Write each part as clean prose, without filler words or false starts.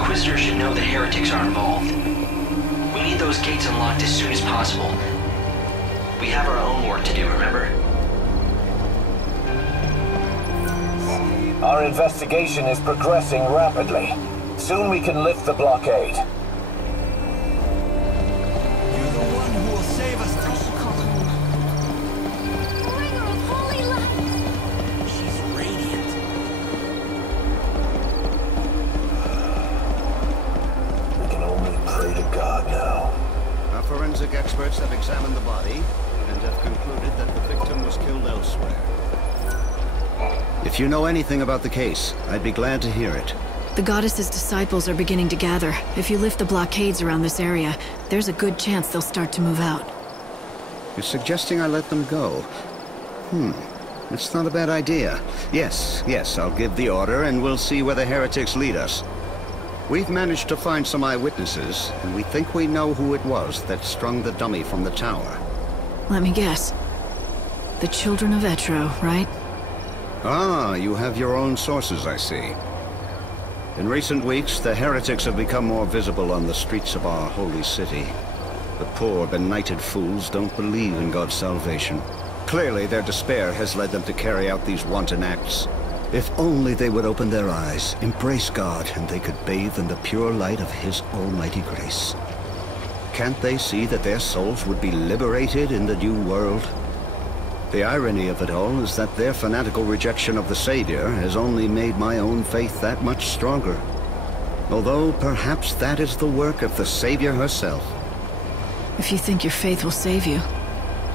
Inquisitors should know the heretics are involved. We need those gates unlocked as soon as possible. We have our own work to do, remember? Our investigation is progressing rapidly. Soon we can lift the blockade. You're the one who will save us. I should call home. Bringer of holy light. She's radiant. We can only pray to God now. Our forensic experts have examined the body and have concluded that the victim was killed elsewhere. If you know anything about the case, I'd be glad to hear it. The goddess's disciples are beginning to gather. If you lift the blockades around this area, there's a good chance they'll start to move out. You're suggesting I let them go? It's not a bad idea. Yes, I'll give the order and we'll see where the heretics lead us. We've managed to find some eyewitnesses, and we think we know who it was that strung the dummy from the tower. Let me guess. The children of Etro, right? Ah, you have your own sources, I see. In recent weeks, the heretics have become more visible on the streets of our holy city. The poor, benighted fools don't believe in God's salvation. Clearly, their despair has led them to carry out these wanton acts. If only they would open their eyes, embrace God, and they could bathe in the pure light of His almighty grace. Can't they see that their souls would be liberated in the new world? The irony of it all is that their fanatical rejection of the Savior has only made my own faith that much stronger. Although perhaps that is the work of the Savior herself. If you think your faith will save you,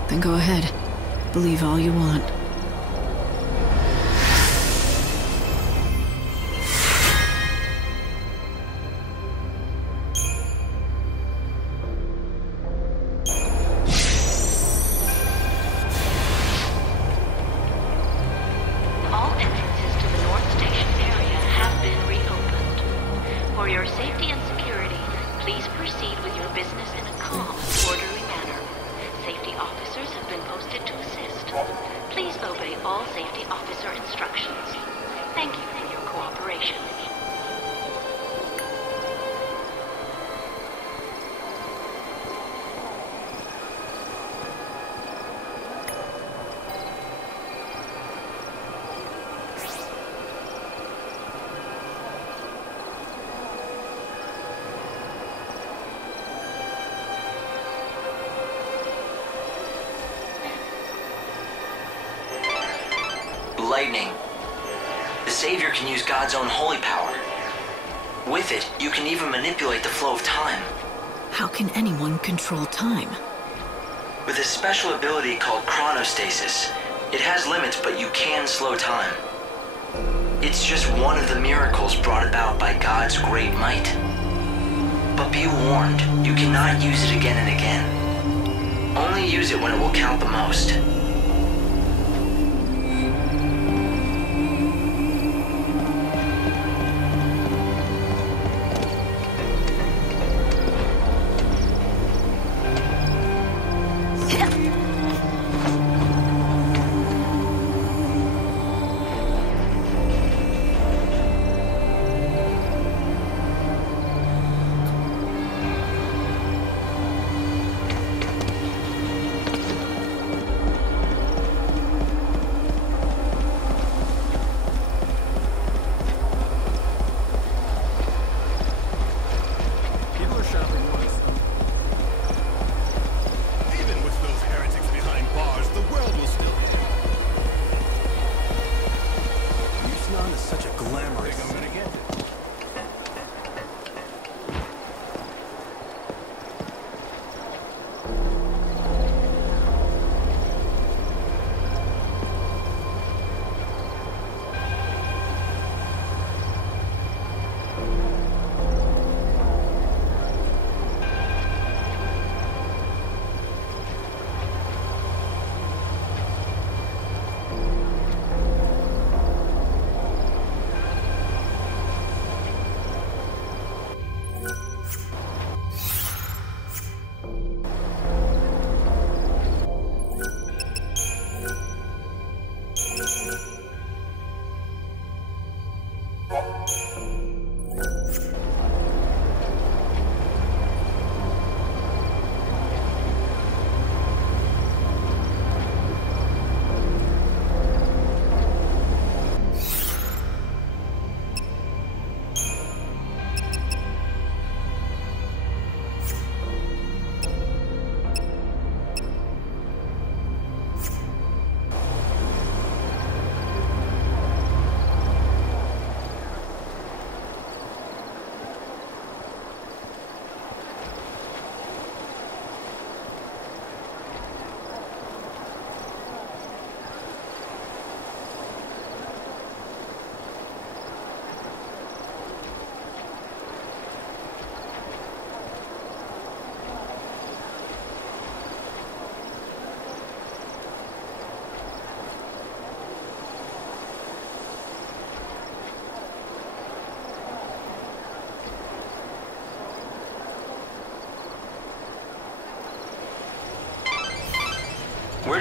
then go ahead. Believe all you want. Lightning. The Savior can use God's own holy power. With it, you can even manipulate the flow of time. How can anyone control time? With a special ability called chronostasis. It has limits, but you can slow time. It's just one of the miracles brought about by God's great might. But be warned, you cannot use it again and again. Only use it when it will count the most.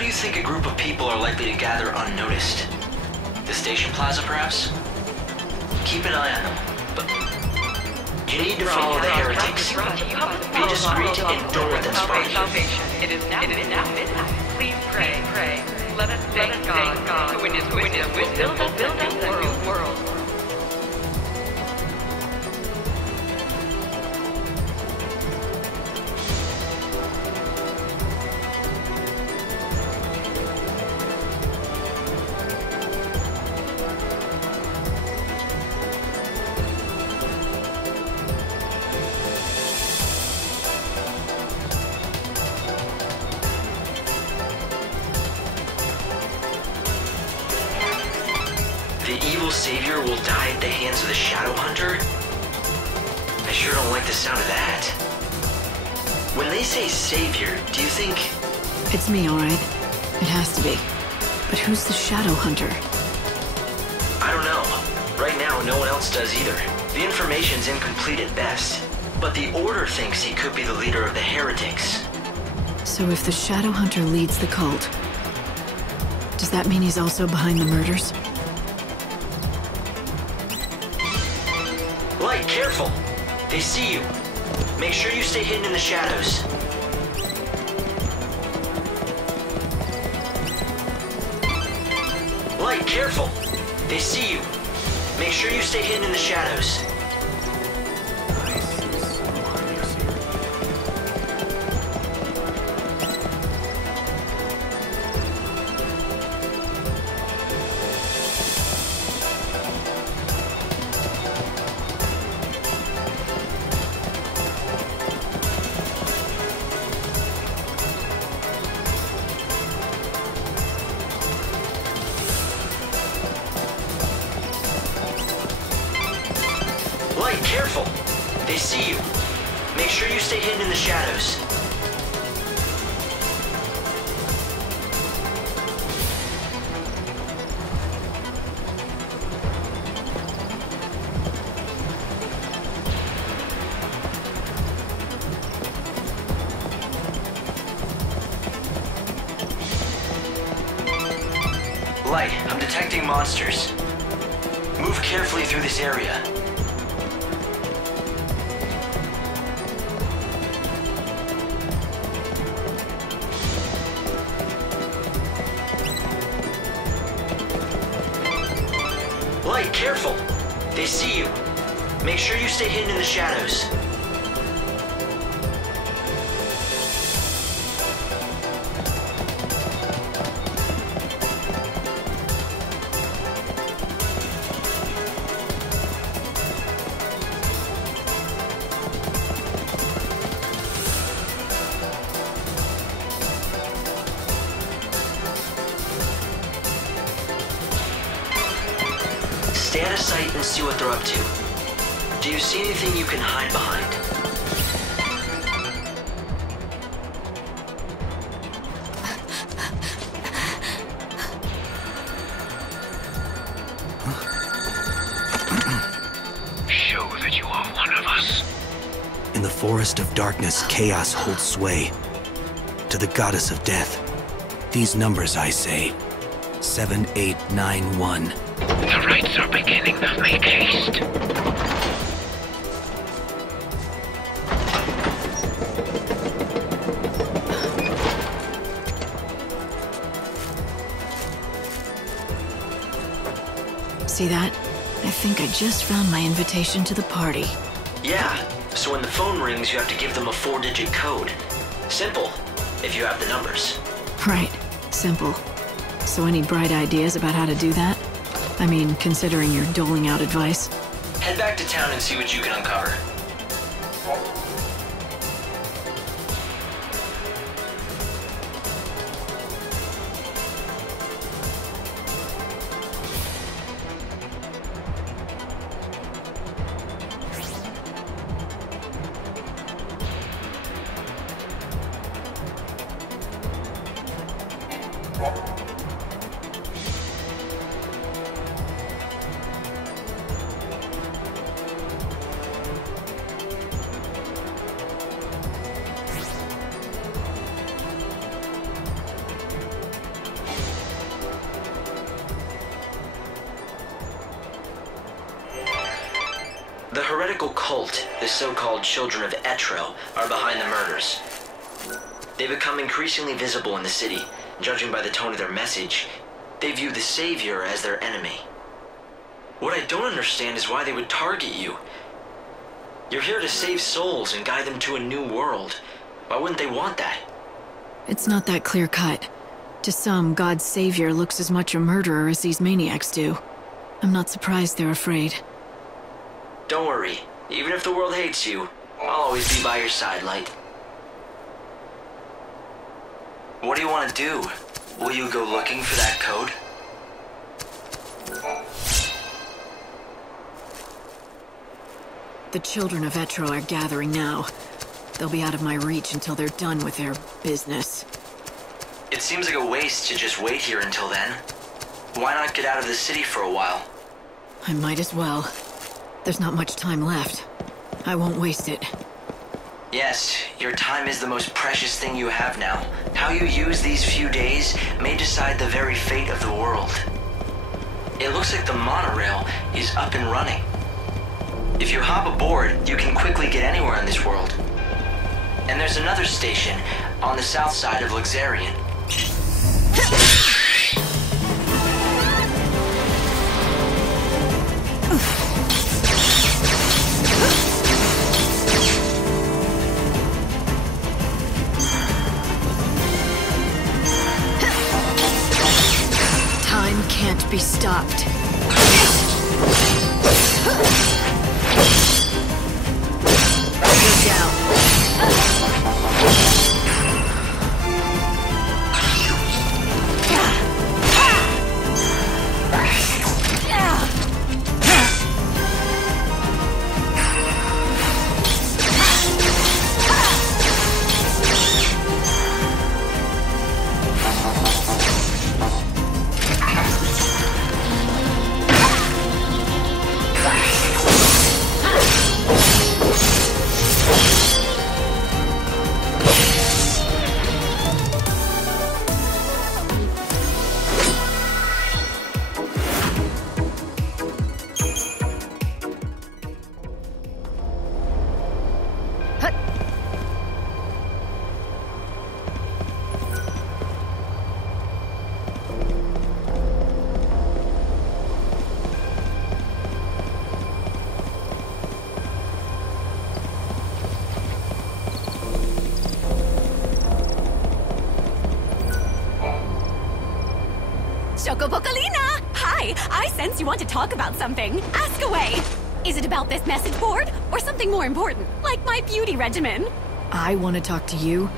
do you think a group of people are likely to gather unnoticed? The station plaza, perhaps? Keep an eye on them, but you need to follow the heretics. Be discreet and don't let them spot you. It is now midnight. Please pray. Let us thank God who in His wisdom will build a new world. The evil savior will die at the hands of the Shadow Hunter? I sure don't like the sound of that. When they say savior, do you think... It's me, all right. It has to be. But who's the Shadow Hunter? I don't know. Right now, no one else does either. The information's incomplete at best. But the Order thinks he could be the leader of the heretics. So if the Shadow Hunter leads the cult, does that mean he's also behind the murders? Light, careful! They see you. Make sure you stay hidden in the shadows. Light, careful! They see you. Make sure you stay hidden in the shadows. Light, careful! They see you. Make sure you stay hidden in the shadows. Light, I'm detecting monsters. Move carefully through this area. Light, careful! They see you. Make sure you stay hidden in the shadows. Stay out of sight and see what they're up to. Do you see anything you can hide behind? Show that you are one of us. In the forest of darkness, chaos holds sway. To the goddess of death, these numbers I say. 7891. The rites are beginning. Make haste. See that? I think I just found my invitation to the party. Yeah, so when the phone rings, you have to give them a 4-digit code. Simple, if you have the numbers. Right. Simple. So any bright ideas about how to do that? I mean, considering you're doling out advice. Head back to town and see what you can uncover. heretical cult, the so-called Children of Etro, are behind the murders. They become increasingly visible in the city. Judging by the tone of their message, they view the Savior as their enemy. What I don't understand is why they would target you. You're here to save souls and guide them to a new world. Why wouldn't they want that? It's not that clear-cut. To some, God's savior looks as much a murderer as these maniacs do. I'm not surprised they're afraid. Don't worry. Even if the world hates you, I'll always be by your side, Light. What do you want to do? Will you go looking for that code? The children of Etro are gathering now. They'll be out of my reach until they're done with their business. It seems like a waste to just wait here until then. Why not get out of the city for a while? I might as well. There's not much time left. I won't waste it. Yes, your time is the most precious thing you have now. How you use these few days may decide the very fate of the world. It looks like the monorail is up and running. If you hop aboard, you can quickly get anywhere in this world. And there's another station on the south side of Luxarian. Time can't be stopped. You're down. Chocobocolina! Hi! I sense you want to talk about something. Ask away! Is it about this message board? Or something more important, like my beauty regimen? I want to talk to you.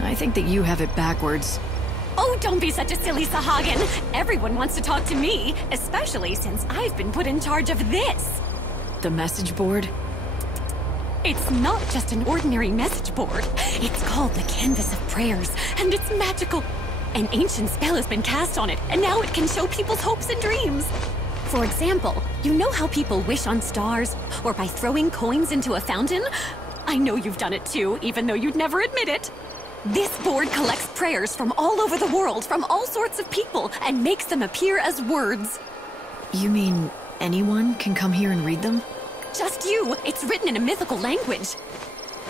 I think that you have it backwards. Oh, don't be such a silly Sahagin! Everyone wants to talk to me, especially since I've been put in charge of this! The message board? It's not just an ordinary message board. It's called the Canvas of Prayers, and it's magical. An ancient spell has been cast on it, and now it can show people's hopes and dreams. For example, you know how people wish on stars, or by throwing coins into a fountain? I know you've done it too, even though you'd never admit it. This board collects prayers from all over the world, from all sorts of people, and makes them appear as words. You mean anyone can come here and read them? Just you. It's written in a mythical language.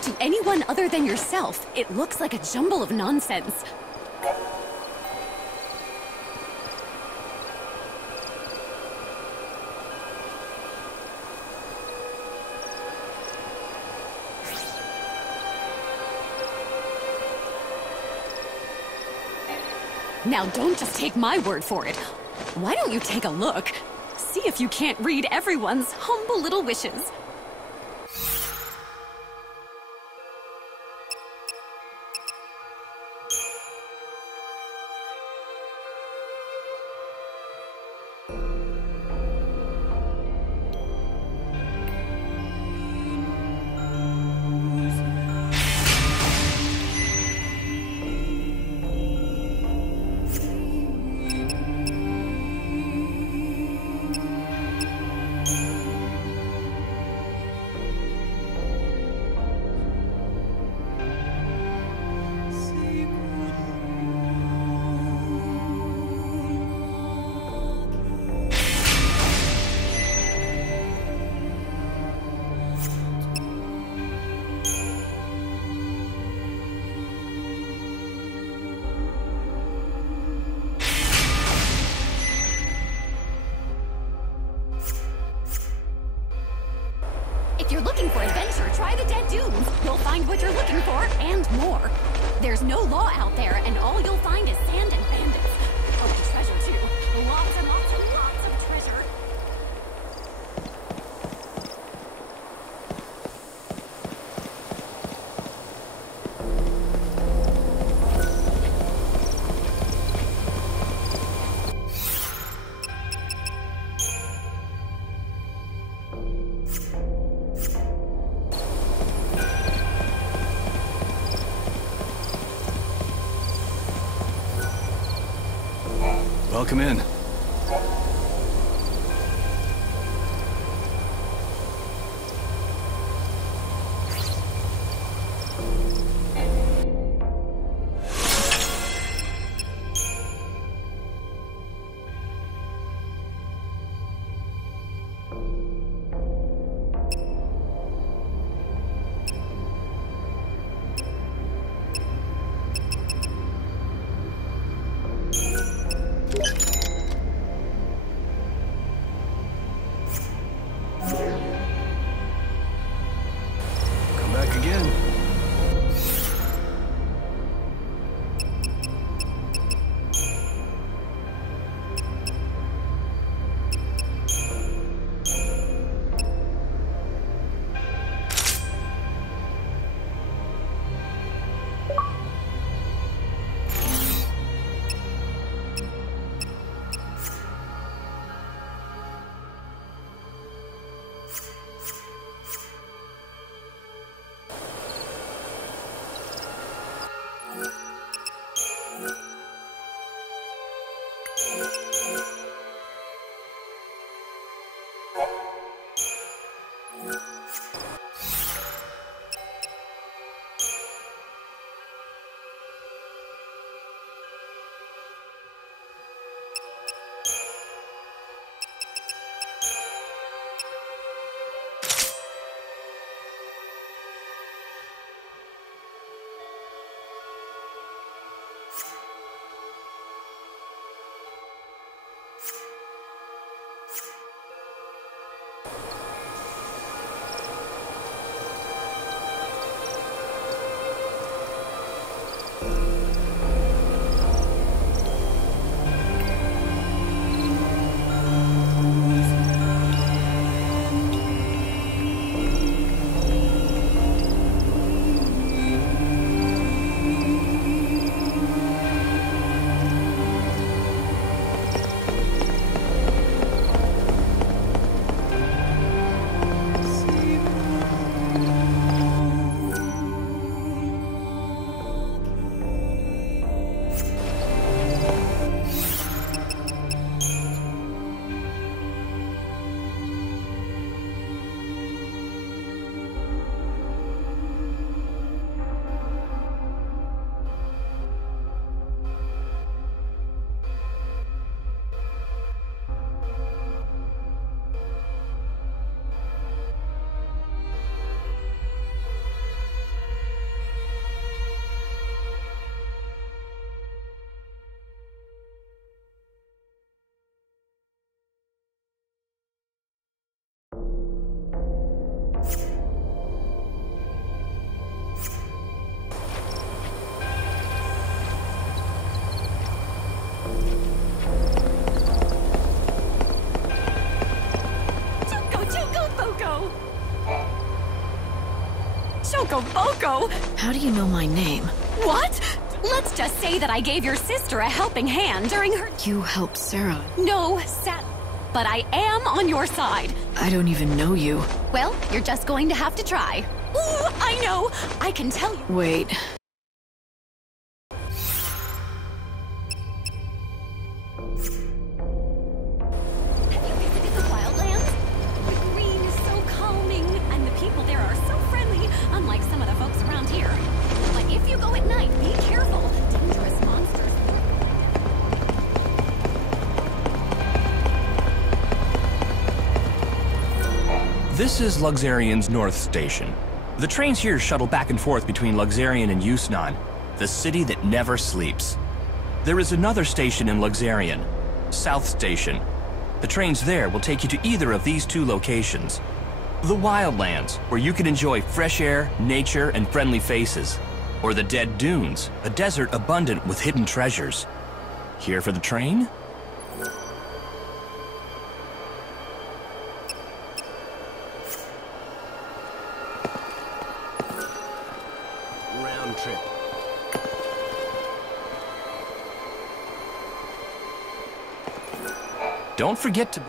To anyone other than yourself, it looks like a jumble of nonsense. Now don't just take my word for it. Why don't you take a look? See if you can't read everyone's humble little wishes. If you're looking for adventure, try the Dead Dunes. You'll find what you're looking for, and more. There's no law out there, and all you'll find is sand and bandits. Oh, and treasure, too. Lots and lots and lots of treasure. Welcome in. Boko! How do you know my name? What? Let's just say that I gave your sister a helping hand during her— You helped Sarah. No, but I am on your side. I don't even know you. Well, you're just going to have to try. Ooh, I know! I can tell you— Wait. This is Luxarian's North Station. The trains here shuttle back and forth between Luxarian and Yusnan, the city that never sleeps. There is another station in Luxarian, South Station. The trains there will take you to either of these two locations. The Wildlands, where you can enjoy fresh air, nature, and friendly faces. Or the Dead Dunes, a desert abundant with hidden treasures. Here for the train? Round trip. Don't forget to...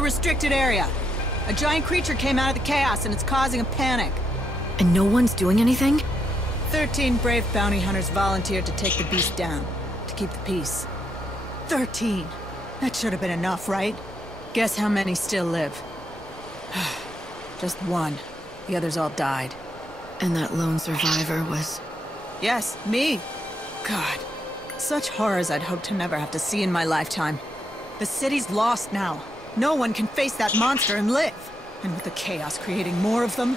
Restricted area. A giant creature came out of the chaos and it's causing a panic. And no one's doing anything? 13 brave bounty hunters volunteered to take the beast down, to keep the peace. 13! That should have been enough, right? Guess how many still live? Just one. The others all died. And that lone survivor was... Yes, me. God. Such horrors I'd hoped to never have to see in my lifetime. The city's lost now. No one can face that monster and live. And with the chaos creating more of them...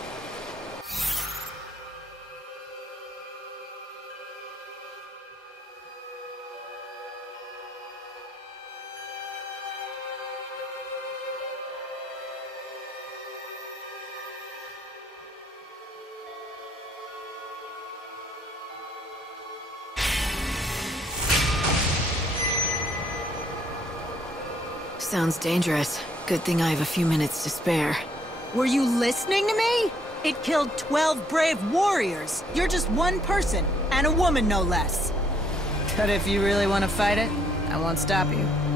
Sounds dangerous. Good thing I have a few minutes to spare. Were you listening to me? It killed 12 brave warriors. You're just one person, and a woman no less. But if you really want to fight it, I won't stop you.